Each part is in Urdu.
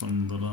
15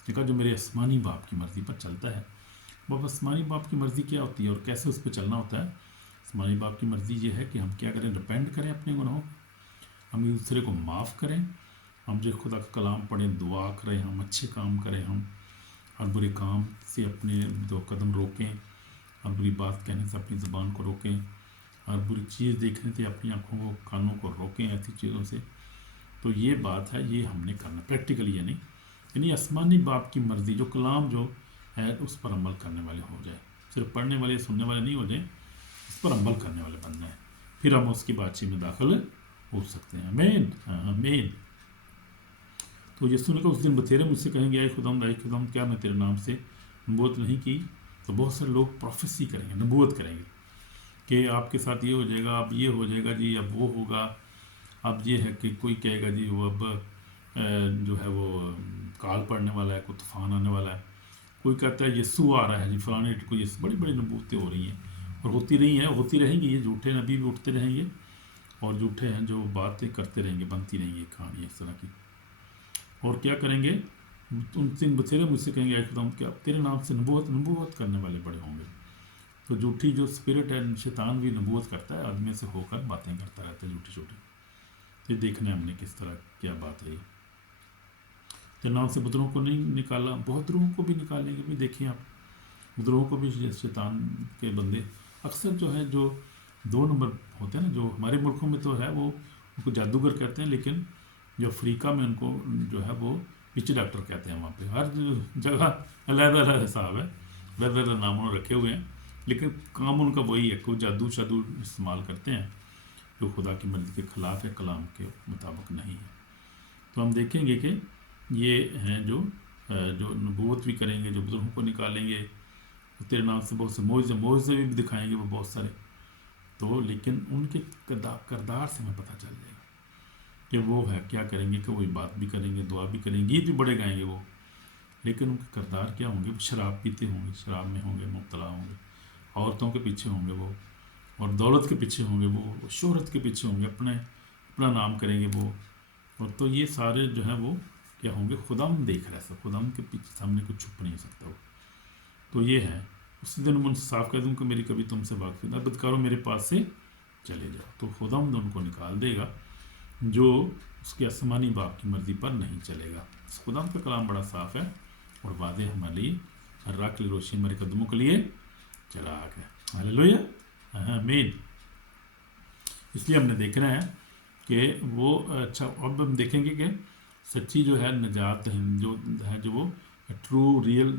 اس نے کہا جو میرے آسمانی باپ کی مرضی پر چلتا ہے. وہ آسمانی باپ کی مرضی کیا ہوتی ہے اور کیسے اس پہ چلنا ہوتا ہے؟ آسمانی باپ کی مرضی یہ ہے کہ ہم کیا کریں؟ ریپینٹ کریں اپنے گناہوں، ہم ایک دوسرے کو معاف کریں، ہم جو خدا کا کلام پڑھیں، دعا کریں، ہم اچھے کام کریں، ہم ہر برے کام سے اپنے دو قدم روکیں، ہر بری بات کہنے سے اپنی زبان کو روکیں، ہر بری چیز دیکھنے سے اپنی آنکھوں کو کانوں کو روکیں ایسی چیزوں سے. تو یہ بات ہے، یہ ہم نے کرنا پریکٹیکلی، یعنی آسمانی باپ کی مرضی جو کلام جو ہے اس پر عمل کرنے والے ہو جائے، صرف پڑھنے والے سننے والے نہیں ہو جائیں، اس پر عمل کرنے والے بننا ہے، پھر ہم اس کی بادشاہی میں داخل ہو سکتے ہیں. آمین آمین. تو یسوع نے کہا اس دن بتھیرے مجھ سے کہیں گے اے خداوند کیا میں تیرے نام سے نبوت نہیں کی؟ تو بہت سارے لوگ پروفیسی کریں گے، نبوت کریں گے کہ آپ کے ساتھ یہ ہو جائے گا، اب یہ ہو جائے گا جی، اب وہ ہوگا، اب یہ ہے کہ کوئی کہے گا جی وہ اب جو ہے وہ کال پڑنے والا ہے، کوئی طوفان آنے والا ہے، کوئی کہتا ہے یسوع آ رہا ہے جی فلانے کو. یہ بڑی بڑی نبوتیں ہو رہی ہیں اور ہوتی رہی ہیں، ہوتی رہیں گی. یہ جھوٹے نبی بھی اٹھتے رہیں گے اور جھوٹے ہیں جو باتیں کرتے رہیں گے، بنتی رہیں گی کہانی اس طرح کی. اور کیا کریں گے؟ ان تین بتھیرے مجھ سے کہیں گے اے خداوند کیا تیرے نام سے نبوت کرنے والے بڑے ہوں گے. تو جھوٹی جو اسپرٹ ہے، شیطان بھی نبوت کرتا ہے، آدمی سے ہو کر باتیں کرتا رہتا ہے جھوٹی چھوٹی. یہ دیکھنا ہے ہم نے کس طرح کیا بات ہے. تیرے نام سے بدروں کو نہیں نکالا، بہت لوگوں کو بھی نکالیں گے. بھی دیکھیں آپ، بدروں کو بھی شیطان کے بندے اکثر جو ہے جو 2 نمبر ہوتے ہیں نا، جو ہمارے ملکوں میں تو ہے وہ ان کو جادوگر کہتے ہیں، لیکن جو افریقہ میں ان کو جو ہے وہ وچ ڈاکٹر کہتے ہیں. وہاں پہ ہر جگہ علیحدہ علیحدہ حساب ہے، علیحدہ علیحدہ نام انہوں نے رکھے ہوئے ہیں، لیکن کام ان کا وہی ہے کہ وہ جادو شادو استعمال کرتے ہیں جو خدا کی مرضی کے خلاف ہے، کلام کے مطابق نہیں ہے. تو ہم دیکھیں گے کہ یہ ہیں جو نبوت بھی کریں گے، جو بزرگوں کو نکالیں گے، تیرے نام سے بہت سے معجزے بھی دکھائیں گے وہ بہت سارے. تو لیکن ان کے کردار سے ہمیں پتہ چل جائے گا کہ وہ ہے کیا کریں گے، کہ وہ بات بھی کریں گے، دعا بھی کریں گے، گیت بھی بڑے گائیں گے وہ، لیکن ان کے کردار کیا ہوں گے؟ وہ شراب پیتے ہوں گے، شراب میں ہوں گے، مبتلا ہوں گے، عورتوں کے پیچھے ہوں گے وہ، اور دولت کے پیچھے ہوں گے وہ، شہرت کے پیچھے ہوں گے، اپنا نام کریں گے وہ. اور تو یہ سارے جو ہیں وہ کیا ہوں گے؟ خداوند دیکھ رہا ہے سب، خداوند کے پیچھے سامنے کچھ چھپ نہیں سکتا وہ. تو یہ ہے. اسی دن میں صاف کہہ دوں کہ میری کبھی تم سے واقفی نہ، بدکاروں میرے پاس سے چلے جاؤ. تو خداوند ان کو نکال دے گا جو اس کے آسمانی باپ کی مرضی پر نہیں چلے گا. خداوند کا کلام بڑا صاف ہے اور واضح ہمارے لیے، ہر راہ کے لیے روشنی، ہمارے قدموں کے لیے چراغ ہے. ہاللیلویا آمین. اس لیے ہم نے دیکھنا ہے کہ وہ اچھا. اب ہم دیکھیں گے کہ سچی جو ہے نجات جو ہے، جو وہ ٹرو ریئل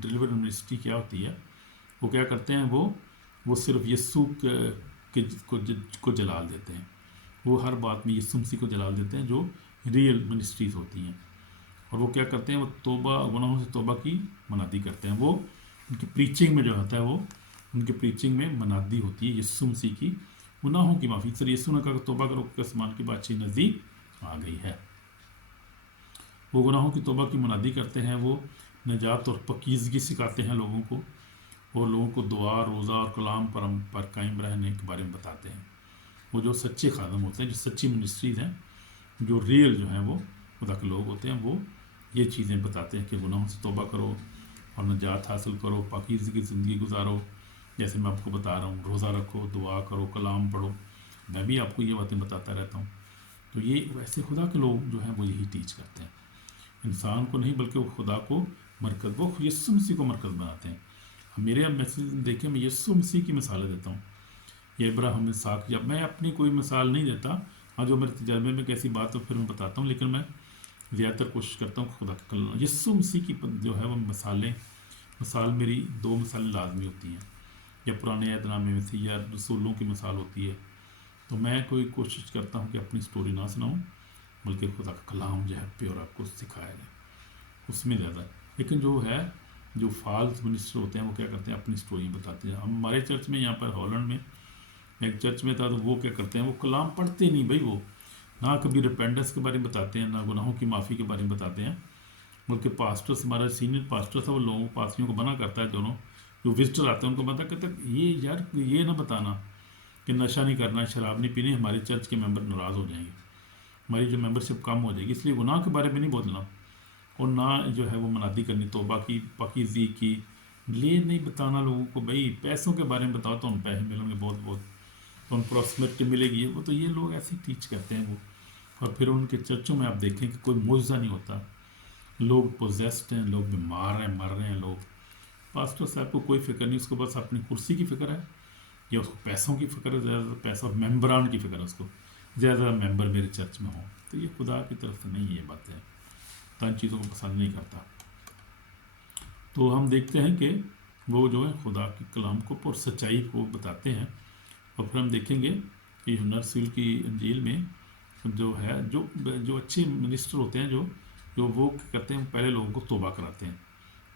ڈیلیور منسٹری کیا ہوتی ہے، وہ کیا کرتے ہیں؟ وہ صرف یسوع کو جلال دیتے ہیں. وہ ہر بات میں یسوع مسیح کو جلال دیتے ہیں جو ریئل منسٹریز ہوتی ہیں. اور وہ کیا کرتے ہیں؟ وہ توبہ، گناہوں سے توبہ کی منادی کرتے ہیں. وہ ان کی پریچنگ میں جو ہوتا ہے، وہ ان کی پریچنگ میں منادی ہوتی ہے یسوع مسیح کی گناہوں کی معافی. سر یسوع نے کہا کہ توبہ کرو کہ آسمان کی بادشاہی نزدیک آ گئی ہے. وہ گناہوں کی توبہ کی منادی کرتے ہیں، وہ نجات اور پاکیزگی سکھاتے ہیں لوگوں کو، اور لوگوں کو دعا، روزہ اور کلام پر قائم رہنے کے بارے میں بتاتے ہیں. وہ جو سچے خادم ہوتے ہیں، جو سچی منسٹریز ہیں، جو ریئل جو ہیں وہ خدا کے لوگ ہوتے ہیں، وہ یہ چیزیں بتاتے ہیں کہ گناہوں سے توبہ کرو اور نجات حاصل کرو، پاکیزگی زندگی گزارو. جیسے میں آپ کو بتا رہا ہوں، روزہ رکھو، دعا کرو، کلام پڑھو. میں بھی آپ کو یہ باتیں بتاتا رہتا ہوں. تو یہ ویسے خدا کے لوگ جو ہیں وہ یہی ٹیچ کرتے ہیں، انسان کو نہیں بلکہ وہ خدا کو مرکز، وہ یسوع مسیح کو مرکز بناتے ہیں. میرے اب میسیج دیکھیں، میں یسوع مسیح کی مثالیں دیتا ہوں. یہ ابراہیم، اسحاق، جب میں اپنی کوئی مثال نہیں دیتا، ہاں جو میرے تجربے میں کیسی بات ہو پھر میں بتاتا ہوں، لیکن میں زیادہ تر کوشش کرتا ہوں خدا کا یسوع مسیح کی جو ہے وہ مثال میری 2 مثالیں لازمی ہوتی ہیں، یا پرانے عہد نامے میں سے یا رسولوں کی مثال ہوتی ہے. تو میں کوئی کوشش کرتا ہوں کہ اپنی سٹوری نہ سناؤں، بلکہ خدا کا کلام جو ہے پیور آپ کو سکھایا جائے، اس میں زیادہ. لیکن جو فالس منسٹر ہوتے ہیں وہ کیا کرتے ہیں؟ اپنی سٹوری بتاتے ہیں. ہمارے چرچ میں یہاں پر ہالینڈ میں ایک چرچ میں تھا، تو وہ کیا کرتے ہیں؟ وہ کلام پڑھتے نہیں بھائی، وہ نہ کبھی ریپینڈنس کے بارے میں بتاتے ہیں، نہ گناہوں کی معافی کے بارے میں بتاتے ہیں. بلکہ پاسٹرس، ہمارا سینئر پاسٹر تھا، وہ لوگوں پاسیوں کو منع کرتا ہے، دونوں جو وزٹر آتے ہیں ان کو منع کرتا ہے، یہ نہ بتانا کہ نشہ نہیں کرنا، شراب نہیں پینی، ہمارے چرچ کے ممبر ناراض ہو جائیں گے، ہماری جو ممبر شپ کم ہو جائے گی، اس لیے گناہ کے بارے میں نہیں بولنا. اور نہ جو ہے وہ منادی کرنی توبہ کی پاکیزگی کی، یہ نہیں بتانا لوگوں کو بھائی پیسوں کے بارے میں بتاؤ تو ہم پیسے ملیں گے بہت بہت، تو ان پراسپیرٹی ملے گی، وہ تو یہ لوگ ایسے ٹیچ کرتے ہیں وہ. اور پھر ان کے چرچوں میں آپ دیکھیں کہ کوئی معجزہ نہیں ہوتا، لوگ پوزیسڈ ہیں، لوگ بیمار ہیں، مر رہے ہیں لوگ. پاسٹر صاحب کو کوئی فکر نہیں، اس کو بس اپنی کرسی کی فکر ہے، یا اس کو پیسوں کی فکر ہے، زیادہ پیسہ اور ممبران کی فکر ہے، اس کو زیادہ ممبر میرے چرچ میں ہوں. تو یہ خدا کی طرف سے نہیں، یہ باتیں تو ان چیزوں کو پسند نہیں کرتا. تو ہم دیکھتے ہیں کہ وہ جو ہے خدا کے کلام کو پر سچائی کو بتاتے ہیں. اور پھر ہم دیکھیں گے کہ یوحنا رسول کی انجیل میں جو ہے جو اچھے منسٹر ہوتے ہیں، جو وہ کرتے ہیں پہلے لوگوں کو توبہ کراتے ہیں.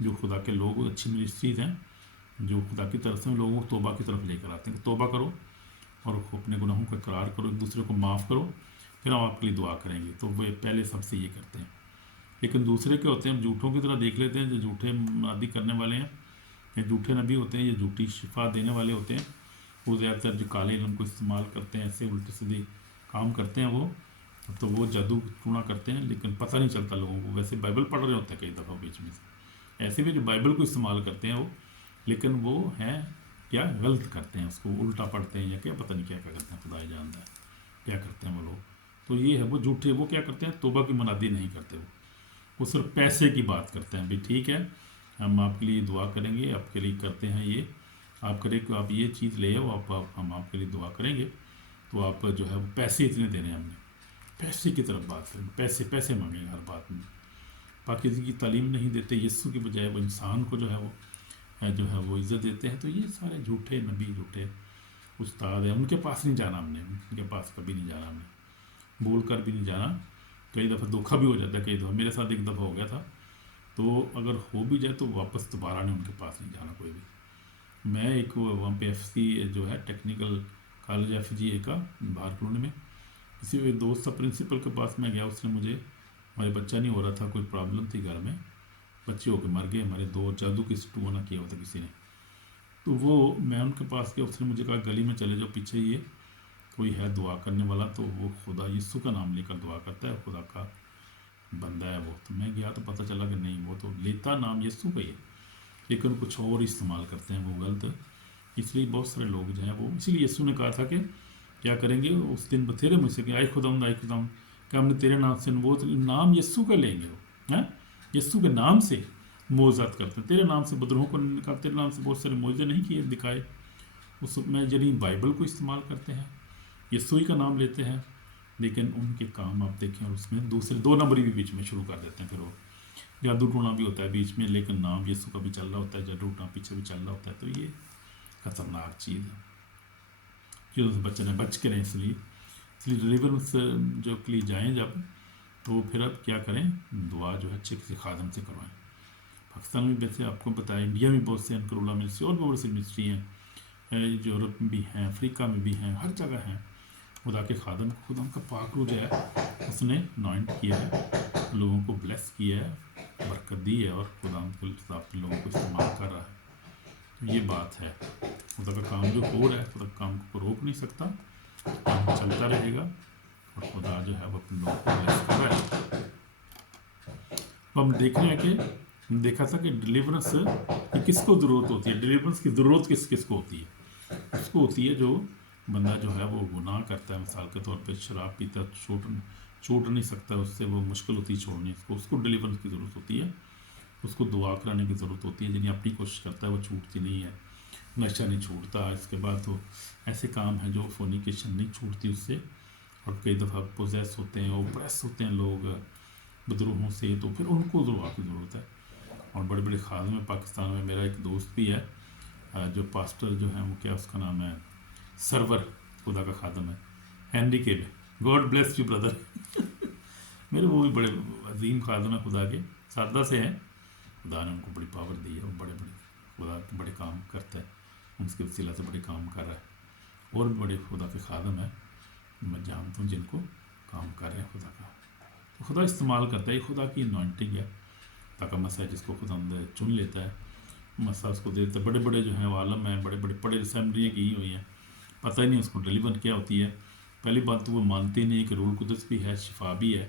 جو خدا کے لوگ اچھی منسٹریز ہیں جو خدا کی طرف سے لوگوں کو توبہ کی طرف لے کر آتے ہیں کہ توبہ کرو اور اپنے گناہوں کا اقرار کرو، ایک دوسرے کو معاف کرو، پھر ہم آپ کے لیے دعا کریں گے. تو وہ پہلے سب سے یہ کرتے ہیں. لیکن دوسرے کیا ہوتے ہیں، ہم جھوٹوں کی طرح دیکھ لیتے ہیں، جو جھوٹے عادی کرنے والے ہیں یا جھوٹے نبی ہوتے ہیں یا جھوٹی شفا دینے والے ہوتے ہیں. وہ زیادہ تر جو کالے علم کو استعمال کرتے ہیں، ایسے الٹے سیدھے کام کرتے ہیں وہ، تو وہ جادو ٹونا کرتے ہیں لیکن پتہ نہیں چلتا لوگوں کو. ویسے بائبل پڑھ رہے ہوتے ہیں کئی دفعہ بیچ میں سے، ایسے بھی جو بائبل کو استعمال کرتے ہیں وہ، لیکن وہ ہیں کیا غلط کرتے ہیں، اس کو الٹا پڑھتے ہیں یا کیا پتہ نہیں کیا کرتے ہیں، خدا جانتا ہے کیا کرتے ہیں وہ لوگ. تو یہ ہے وہ جھوٹے، وہ کیا کرتے ہیں، توبہ کی منادی نہیں کرتے، وہ صرف پیسے کی بات کرتے ہیں. بھی ٹھیک ہے ہم آپ کے لیے دعا کریں گے، آپ کے لیے کرتے ہیں یہ، آپ کریں کہ آپ یہ چیز لے آؤ، ہم آپ کے لیے دعا کریں گے. تو آپ جو ہے وہ پیسے اتنے دینے ہیں، ہم نے پیسے کی طرف بات کریں، پیسے مانگیں گے ہر بات میں. پاکیزگی کی تعلیم نہیں دیتے، یسوع کی بجائے وہ انسان کو جو ہے وہ عزت دیتے ہیں. تو یہ سارے جھوٹے نبی، جھوٹے استاد ہیں، ان کے پاس نہیں جانا ہم نے، ان کے پاس کبھی نہیں جانا ہم نے، بول کر بھی نہیں جانا. کئی دفعہ دھوکا بھی ہو جاتا ہے، کئی دفعہ میرے ساتھ ایک دفعہ ہو گیا تھا. تو اگر ہو بھی جائے تو واپس دوبارہ نہیں ان کے پاس نہیں جانا کوئی بھی. میں ایک وہاں پہ ایف سی جو ہے ٹیکنیکل کالج ایف جی اے کا باہر کالونی میں، کسی ایک دوست تھا پرنسپل کے پاس میں گیا، اس نے مجھے، ہمارے بچہ نہیں ہو رہا تھا، کوئی پرابلم تھی گھر میں، بچے ہو کے مر گئے ہمارے دو، جادو کی سٹو نہ کیا ہوتا کسی نے. تو وہ میں ان کے پاس گیا، اس نے مجھے کہا گلی میں چلے جاؤ پیچھے یہ کوئی ہے دعا کرنے والا، تو وہ خدا یسوع کا نام لے کر دعا کرتا ہے، خدا کا بندہ ہے وہ. تو میں گیا تو پتہ چلا کہ نہیں، وہ تو لیتا نام یسوع کا ہی ہے لیکن کچھ اور استعمال کرتے ہیں وہ غلط. اس لیے بہت سارے لوگ جو ہیں وہ، اسی لیے یسوع نے کہا تھا کہ کیا کریں گے اس دن بتھیرے مجھ سے کہ آئے خداوند آئے خداوند، کہ ہم نے تیرے نام سے، وہ نام یسوع کا لیں گے، وہ یسوع کے نام سے معجزات کرتے ہیں، تیرے نام سے بدروہوں کو نکال، تیرے نام سے بہت سارے معجزے نہیں کیے دکھائے. اس میں یعنی بائبل کو استعمال کرتے ہیں، یسوع کا نام لیتے ہیں، لیکن ان کے کام آپ دیکھیں اور اس میں دوسرے دو نمبری بھی بیچ میں شروع کر دیتے ہیں. پھر وہ جادو ٹونا بھی ہوتا ہے بیچ میں، لیکن نام یسوع کا بھی چل رہا ہوتا ہے، جادو ٹونا پیچھے بھی چل رہا ہوتا ہے. تو یہ خطرناک چیز ہے، چیزوں سے بچنے بچ کے رہیں. اس لیے ڈلیورنس جو کے لیے جائیں جب، تو پھر اب کیا کریں، دعا جو ہے اچھے کسی خادم سے کروائیں. پاکستان میں ویسے آپ کو بتایا، انڈیا میں بہت سے انکرولہ منسٹری اور بہت سی منسٹری ہیں، یورپ میں بھی ہیں، افریقہ میں بھی ہیں، ہر جگہ ہیں. خدا کے خادم کو خدا کا پاک روح جو ہے اس نے نوائنٹ کیا ہے، لوگوں کو بلیس کیا ہے، برکت دی ہے، اور خدا کے حساب لوگوں کو استعمال کر رہا ہے. یہ بات ہے، خدا کا کام جو ہو رہا ہے، خدا کا کام کو روک نہیں سکتا، کام چلتا رہے گا، اور خدا جو ہے وہ اپنے لوگوں کو بلیس کر رہا ہے. ہم دیکھ رہے ہیں کہ دیکھا تھا کہ ڈلیورنس کی کس کو ضرورت ہوتی ہے، ڈلیورنس کی ضرورت کس کو ہوتی ہے. اس کو ہوتی ہے جو بندہ جو ہے وہ گناہ کرتا ہے، مثال کے طور پہ شراب پیتا، چھوٹ نہیں سکتا، اس سے وہ مشکل ہوتی ہے چھوڑنے، اس کو ڈلیورنس کی ضرورت ہوتی ہے، اس کو دعا کرانے کی ضرورت ہوتی ہے. جنہیں اپنی کوشش کرتا ہے وہ چھوٹتی نہیں ہے، نشہ نہیں چھوٹتا. اس کے بعد تو ایسے کام ہیں جو فورنیکیشن نہیں چھوٹتی اس سے، اور کئی دفعہ پوزیس ہوتے ہیں، اوپریس ہوتے ہیں لوگ بدروہوں سے، تو پھر ان کو دعا کی ضرورت ہے. اور بڑے بڑے خادم ہیں پاکستان میں. میرا ایک دوست بھی ہے جو پاسٹر جو ہیں وہ کیا اس کا نام ہے، سرور، خدا کا خادم ہے، ہینری کے میں. God bless you brother. میرے وہ بھی بڑے عظیم خادم ہیں خدا کے، سادہ سے ہیں، خدا نے ان کو بڑی پاور دی ہے، اور بڑے خدا کے بڑے کام کرتا ہے، ان کے وسیلہ سے بڑے کام کر رہا ہے. اور بھی بڑے خدا کے خادم ہیں میں جانتا ہوں جن کو کام کر رہے ہیں خدا کا. تو خدا استعمال کرتا ہے، یہ خدا کی انوائنٹنگ ہے. تاکہ مسئلہ جس کو خدا چن لیتا ہے، مسئلہ اس کو دیتا ہے. بڑے بڑے جو ہیں وہ عالم ہیں، بڑے بڑے پڑھے اسمبلیاں کی ہوئی ہیں، پتہ ہی نہیں اس کو ڈلیور کیا ہوتی ہے. پہلی بات تو وہ مانتے نہیں کہ روح القدس بھی ہے، شفا بھی ہے،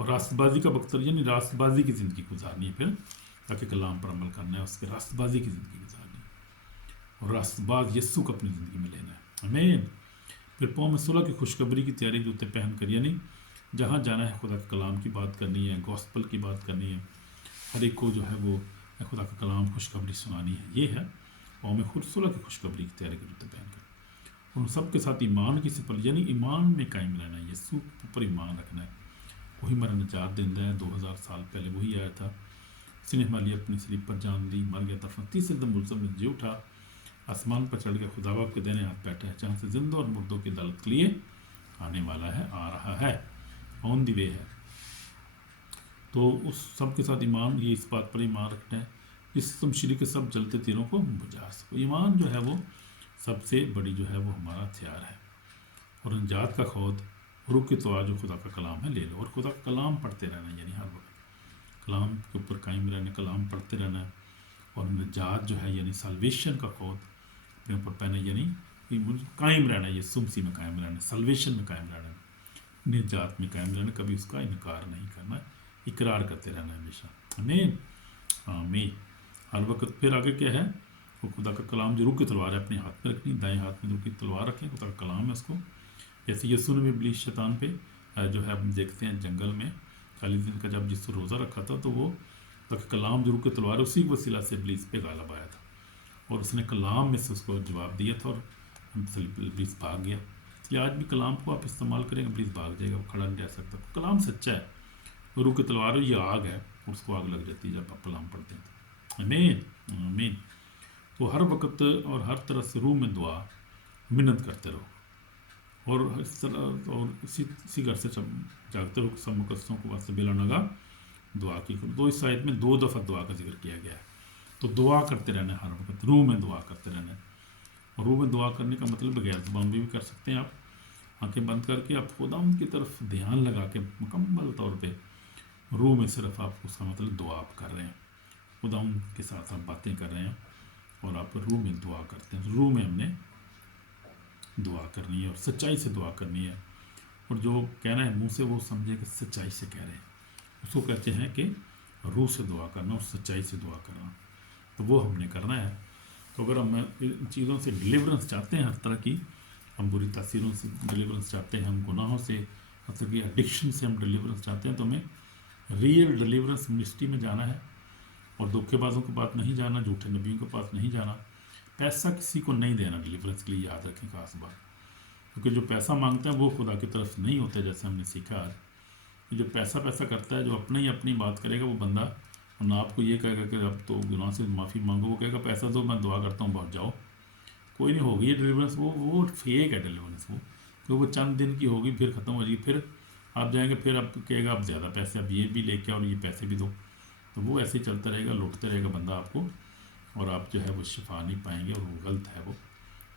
اور راستبازی کا بختر یعنی راستبازی کی زندگی گزارنی ہے، پھر تاکہ کلام پر عمل کرنا ہے، اس کے راستبازی کی زندگی گزارنی ہے اور راست باز یسوع کو اپنی زندگی میں لینا ہے، آمین۔ پھر قوم صلح کی خوشخبری کی تیاری جوتے پہن کر، یعنی جہاں جانا ہے خدا کے کلام کی بات کرنی ہے، گوسپل کی بات کرنی ہے، ہر ایک کو جو ہے وہ خدا کا کلام خوشخبری سنانی ہے، یہ ہے قوم صلح کی خوشخبری کی تیاری کے جوتے پہن کر۔ ان سب کے ساتھ ایمان کی سپل یعنی ایمان میں قائم رہنا ہے، یسوع پر ایمان رکھنا ہے، وہی ہمارا نجات دہندہ ہے، 2000 سال پہلے وہی آیا تھا، اس نے ہمارے لیے اپنی صلیب پر جان دی، مر گیا تھا، تیسرے دن ملزم میں جی اٹھا، آسمان پر چڑھ کے خدا باپ کے دینے ہاتھ بیٹھا ہے، جہاں سے زندوں اور مردوں کی عدالت کے لیے آنے والا ہے، آ رہا ہے، آن دی وے ہے۔ تو اس سب کے ساتھ ایمان، یہ اس بات پر ایمان رکھنا ہے جس تمشیری کے سب جلتے تیروں کو بجھا سکو۔ ایمان جو ہے وہ سب سے بڑی جو ہے وہ ہمارا ہتھیار ہے، اور نجات کا خود روح کی تو جو خدا کا کلام ہے لے لو، اور خدا کا کلام پڑھتے رہنا، یعنی ہر وقت کلام کے اوپر قائم رہنا، کلام پڑھتے رہنا ہے، اور نجات جو ہے یعنی سلویشن کا خود اپنے اوپر پہنا، یعنی قائم رہنا، یہ سمسی میں قائم رہنا، سلویشن میں قائم رہنا، نجات میں قائم رہنا، کبھی اس کا انکار نہیں کرنا، اقرار کرتے رہنا ہمیشہ، آمین آمین۔ ہر وقت پھر آگے کیا ہے، وہ خدا کا کلام جو روح کی تلوار ہے اپنے ہاتھ میں رکھنی، دائیں ہاتھ میں روح کی تلوار رکھیں، خدا کا کلام ہے اس کو، جیسے یسوع نے بھی ابلیس شیطان پہ جو ہے ہم دیکھتے ہیں جنگل میں 40 دن کا جب جس روزہ رکھا تھا، تو وہ خدا کا کلام جو روح کی تلوار ہے اسی وسیلہ سے ابلیس پہ غالب آیا تھا، اور اس نے کلام میں سے اس کو جواب دیا تھا، اور ابلیس بھاگ گیا۔ اس لیے آج بھی کلام کو آپ استعمال کریں، ابلیس بھاگ جائے گا، وہ کھڑا نہیں رہ سکتا، کلام سچا ہے، وہ روح کی تلوار یہ آگ ہے، اس کو آگ لگ جاتی ہے جب آپ کلام پڑھتے ہیں تو، آمین آمین۔ تو ہر وقت اور ہر طرح سے روح میں دعا منت کرتے رہو، اور اس طرح اور اسی گھر سے سب جاگتے رہو کہ سب مقدسوں کو واسطے بلا نگاہ دعا کی کرو۔ دو اس آیت میں 2 دفعہ دعا کا ذکر کیا گیا ہے، تو دعا کرتے رہنا ہے، ہر وقت روح میں دعا کرتے رہنا ہے، اور روح میں دعا کرنے کا مطلب بغیر زبان بھی کر سکتے ہیں آپ، آنکھیں بند کر کے آپ خدا ان کی طرف دھیان لگا کے مکمل طور پہ روح میں صرف آپ اس کا مطلب دعا آپ کر رہے ہیں، خدا ان کے ساتھ آپ باتیں کر رہے ہیں، اور آپ روح میں دعا کرتے ہیں، روح میں ہم نے دعا کرنی ہے، اور سچائی سے دعا کرنی ہے، اور جو کہنا ہے منہ سے وہ سمجھے کہ سچائی سے کہہ رہے ہیں، اس کو کہتے ہیں کہ روح سے دعا کرنا اور سچائی سے دعا کرنا، تو وہ ہم نے کرنا ہے۔ تو اگر ہم ان چیزوں سے ڈلیورنس چاہتے ہیں، ہر طرح کی ہم بری تاثیروں سے ڈلیورنس چاہتے ہیں، ہم گناہوں سے، حتیٰ کہ ایڈکشن سے ہم ڈلیورنس چاہتے ہیں، تو ہمیں ریئل ڈلیورنس منسٹری میں جانا ہے، اور دھوکے بازوں کے پاس نہیں جانا، جھوٹے نبیوں کے پاس نہیں جانا، پیسہ کسی کو نہیں دینا ڈلیورنس کے لیے، یاد رکھیں خاص بات، کیونکہ جو پیسہ مانگتا ہے وہ خدا کی طرف نہیں ہوتا، جیسے ہم نے سیکھا آج، جو پیسہ کرتا ہے، جو اپنے ہی اپنی بات کرے گا، وہ بندہ نہ آپ کو یہ کہے گا کہ اب تو گناہ سے معافی مانگو، وہ کہے گا پیسہ دو میں دعا کرتا ہوں بہت جاؤ، کوئی نہیں ہوگی یہ ڈلیورنس، وہ فیک ہے ڈلیورنس، وہ چند دن کی ہوگی، پھر ختم ہو جائے گی، پھر آپ جائیں گے، پھر آپ کہے گا آپ زیادہ پیسے، اب یہ بھی لے کے اور یہ پیسے بھی دو، تو وہ ایسے ہی چلتا رہے گا، لوٹتے رہے گا بندہ آپ کو، اور آپ جو ہے وہ شفا نہیں پائیں گے، اور وہ غلط ہے،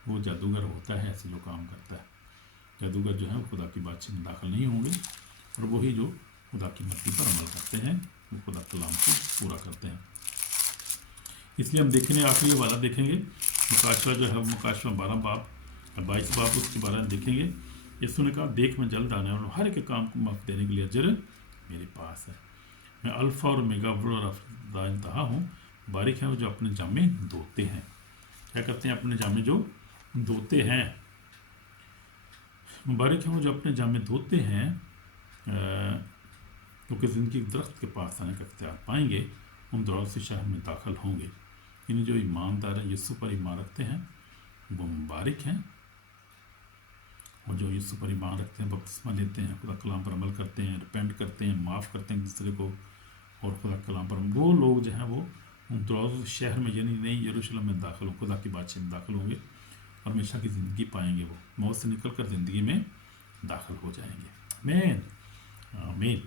وہ جادوگر ہوتا ہے ایسے جو کام کرتا ہے، جادوگر جو ہے وہ خدا کی بادشاہی میں داخل نہیں ہوں گے، اور وہی جو خدا کی مرضی پر عمل کرتے ہیں وہ خدا کلام کو پورا کرتے ہیں۔ اس لیے ہم دیکھیں گے، آخری والا دیکھیں گے، مکاشفہ جو ہے مکاشفہ 12 باب 22 باب، اس کے بارے میں دیکھیں گے۔ یسوع نے کہا دیکھ میں جلد آنے والا ہوں، ہر ایک کام کو معاف دینے کے لیے اجر میرے پاس ہے، میں الفا اور میگا اول اور ابتدا انتہا ہوں، باریک ہیں وہ جو اپنے جامے دھوتے ہیں، کیا کرتے ہیں، اپنے جامے جو دھوتے ہیں، مبارک ہیں وہ جو اپنے جامے دھوتے ہیں، کیونکہ زندگی درخت کے پاس آنے کا اختیار پائیں گے، ان دروازوں سے شہر میں داخل ہوں گے، یعنی جو ایماندار ہیں، یسوع پر ایمان رکھتے ہیں، وہ مبارک ہیں، اور جو یسوع پر ایمان رکھتے ہیں، بپتسمہ لیتے ہیں، خدا کلام پر عمل کرتے ہیں، ریپینٹ کرتے ہیں، معاف کرتے ہیں ایک دوسرے کو، اور خدا کلام پر وہ لوگ جو ہیں وہ ان دروازوں سے شہر میں یعنی نئی یروشلم میں داخل ہوں، خدا کی بادشاہی میں داخل ہوں گے، اور ہمیشہ کی زندگی پائیں گے، وہ موت سے نکل کر زندگی میں داخل ہو جائیں گے، آمین آمین۔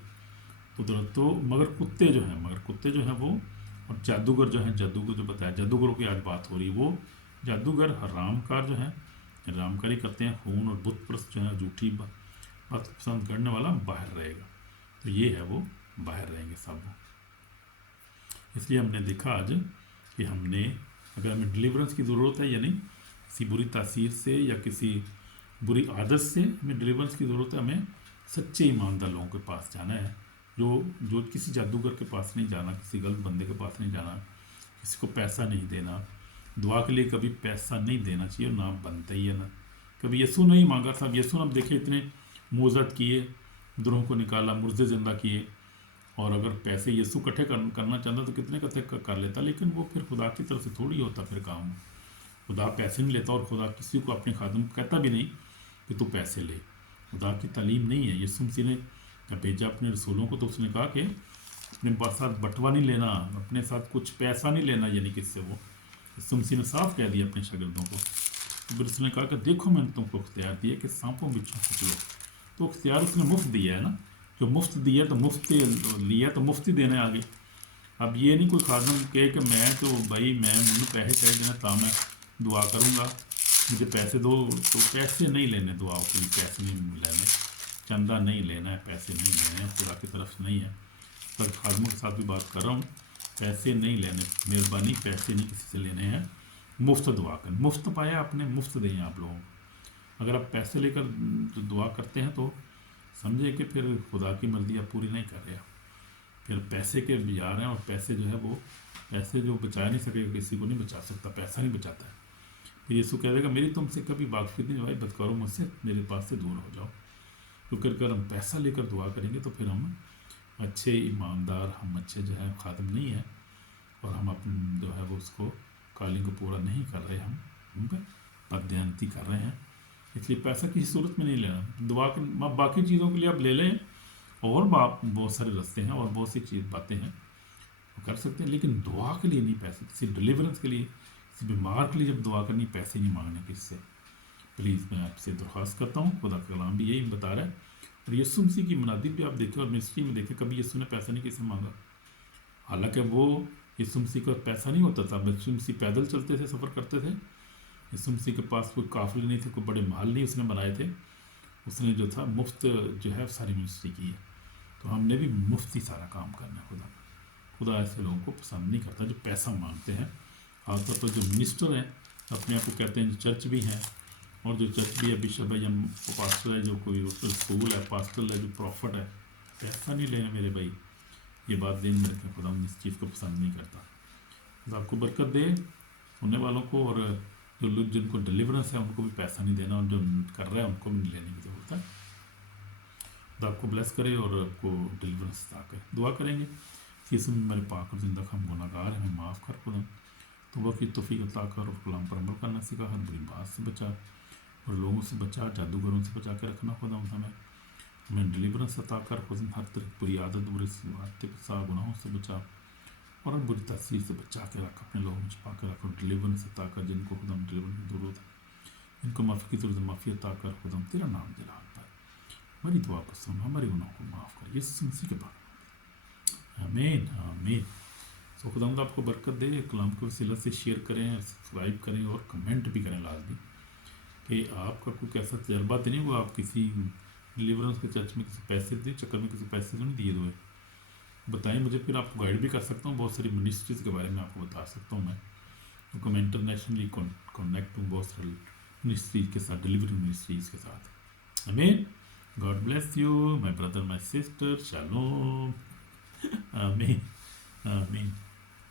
تو مگر کتے جو ہیں وہ، اور جادوگر جو ہیں، جادوگر جو بتایا، جادوگروں کی آج بات ہو رہی ہے، وہ جادوگر حرام کار جو ہیں، حرام کاری کرتے ہیں، خون اور بت پرست جو ہے، جھوٹی بات پسند کرنے والا باہر رہے گا، تو یہ ہے وہ باہر رہیں گے سب۔ اس لیے ہم نے دیکھا آج کہ ہم نے، اگر ہمیں ڈلیورنس کی ضرورت ہے، یعنی کسی بری تاثیر سے یا کسی بری عادت سے ہمیں ڈلیورنس کی ضرورت ہے، ہمیں سچے ایماندار لوگوں کے پاس جانا ہے، جو کسی جادوگر کے پاس نہیں جانا، کسی غلط بندے کے پاس نہیں جانا، کسی کو پیسہ نہیں دینا. دعا کے لیے کبھی پیسہ نہیں دینا چاہیے، نہ بنتا ہی ہے. نہ کبھی یسوع نہیں مانگا. صاحب یسوع نے اب دیکھے اتنے معجزات کیے، دروہوں کو نکالا، مردے زندہ کیے، اور اگر پیسے یسوع اکٹھے کرنا چاہتا تو کتنے کتنے کر لیتا. لیکن وہ پھر خدا کی طرف سے تھوڑی ہوتا پھر کام. خدا پیسے نہیں لیتا، اور خدا کسی کو اپنے خادم کہتا بھی نہیں کہ تو پیسے لے. خدا کی تعلیم نہیں ہے. یسوع مسیح نے جب بھیجا اپنے رسولوں کو تو اس نے کہا کہ اپنے ساتھ بٹوا نہیں لینا، اپنے ساتھ کچھ پیسہ نہیں لینا. یعنی کہ اس سے وہ یسوع مسیح نے صاف کہہ دیا اپنے شاگردوں کو. پھر اس نے کہا کہ دیکھو میں نے تم کو اختیار دیا کہ سانپوں بچھوں کو پکڑو. تو اختیار اس نے مفت دیا ہے نا. جو مفت دیا تو مفت لیا تو مفت ہی دینے آگے. اب یہ نہیں کوئی خادم کہے کہ میں تو بھائی مجھے پیسے چاہیے دینا تا میں دعا کروں گا، مجھے پیسے دو. تو پیسے نہیں لینے دعاؤں کے لیے، پیسے نہیں لینے، چندہ نہیں لینا ہے، پیسے نہیں لینے ہیں، خدا کی طرف سے نہیں ہے. پر خادموں کے ساتھ بھی بات کر رہا ہوں، پیسے نہیں لینے، مہربانی پیسے نہیں کسی سے لینے ہیں. مفت دعا کریں. مفت پایا آپ نے، مفت دیں آپ لوگوں کو. اگر آپ پیسے لے کر دعا کرتے ہیں تو سمجھے کہ پھر خدا کی مرضی آپ پوری نہیں کر رہے. پھر پیسے کے جا رہے ہیں، اور پیسے جو ہے وہ پیسے جو بچا نہیں سکے، کسی کو نہیں بچا سکتا، پیسہ نہیں بچاتا ہے. پھر یسوع کہہ دے گا میری تم سے کبھی واقفیت نہیں، بھائی بدکارو مجھ سے، میرے پاس سے دور ہو جاؤ. کیونکہ اگر ہم پیسہ لے کر دعا کریں گے تو پھر ہم اچھے ایماندار، ہم اچھے جو ہے خادم نہیں ہیں، اور ہم اپنے جو ہے وہ اس کو کالنگ کو پورا نہیں کر رہے. ہم پہ بددیانتی کر رہے ہیں. اس لیے پیسہ کسی صورت میں نہیں لینا. دعا کے باقی چیزوں کے لیے آپ لے لیں، اور بہت سارے رستے ہیں اور بہت سی باتیں ہیں وہ کر سکتے ہیں، لیکن دعا کے لیے نہیں پیسے. کسی ڈلیورنس کے لیے، کسی بیمار کے لیے جب دعا کرنی، پیسے نہیں مانگنے کس سے. پلیز میں آپ سے درخواست کرتا ہوں. خدا کا کلام بھی یہی بتا رہا ہے. اور یسوع مسیح کی منادب بھی آپ دیکھیں اور منسٹری میں دیکھیں، کبھی یسوع نے پیسہ نہیں کسی سے مانگا. حالانکہ وہ یسوع مسیح کا پیسہ نہیں ہوتا تھا. یسوع مسیح پیدل چلتے تھے، سفر کرتے تھے. یسوع مسیح کے پاس کوئی قافلے نہیں تھے، کوئی بڑے محل نہیں اس نے بنائے تھے. اس نے جو تھا مفت جو ہے ساری منسٹری کی ہے. تو ہم نے بھی مفت ہی سارا کام کرنا ہے. خدا ایسے لوگوں کو پسند نہیں کرتا جو پیسہ مانگتے ہیں. خاص طور پر جو منسٹر ہیں، اپنے آپ کو کہتے ہیں جو چرچ بھی ہیں، اور جو چرچ بھی ہے، بشپ ہے یا پاسٹر ہے، جو کوئی اسکول ہے، پاسٹر ہے، جو پروفٹ ہے، پیسہ نہیں لینا میرے بھائی. یہ بات دین میں رکھیں. خدا اس چیز کو پسند نہیں کرتا. خدا آپ کو برکت دے، سننے والوں کو، اور جو لوگ جن کو ڈلیورنس ہے ان کو بھی پیسہ نہیں دینا، اور جو کر رہا ہے ان کو بھی نہیں لینے کی ضرورت ہے. خدا آپ کو بلیس کرے اور آپ کو ڈلیورنس عطا کرے. دعا کریں گے. اس میں میرے پاک اور زندہ ہم گناہ گار ہیں، ہمیں معاف کر خدا. توبہ کی توفیق عطا کر، اور کلام پر عمل کرنا سکھا. ہر بری بات سے بچا، اور لوگوں سے بچا، جادوگروں سے بچا کے رکھنا. خدا ہمیں ڈلیورنس عطا کر. خدا ہر طرح بری عادت، بری سا گناہوں سے بچا، اور ہر بری تاثیر سے بچا کے رکھ. اپنے لوگوں میں چھپا کے رکھ، اور ڈلیورنس عطا کر. جن کو خدا ڈلیورنس کی ضرورت ہے، جن کو معافی کی ضرورت ہے، معافی عطا کر. خدا تیرا نام جلال پر ہماری دعا کو سن، ہمارے گناہوں کو معاف کر. یسوع مسیح کے بارے میں آمین آمین. سو خدا آپ کو برکت دے. کلام کو وسیلہ سے شیئر کریں، سبسکرائب کریں، اور کمنٹ بھی کریں لازمی کہ آپ کا کوئی کیسا تجربہ تو نہیں ہوا. آپ کسی ڈلیورنس کے چرچ میں کسی پیسے دے چکر میں کسی پیسے تو نہیں دیے ہوئے. بتائیں مجھے، پھر آپ کو گائیڈ بھی کر سکتا ہوں. بہت ساری منسٹریز کے بارے میں آپ کو بتا سکتا ہوں میں، کیونکہ میں انٹرنیشنلی کنیکٹ ہوں بہت ساری منسٹریز کے ساتھ، ڈلیوری منسٹریز کے ساتھ. آمین. God bless you my brother, my sister. Shalom. آمین آمین.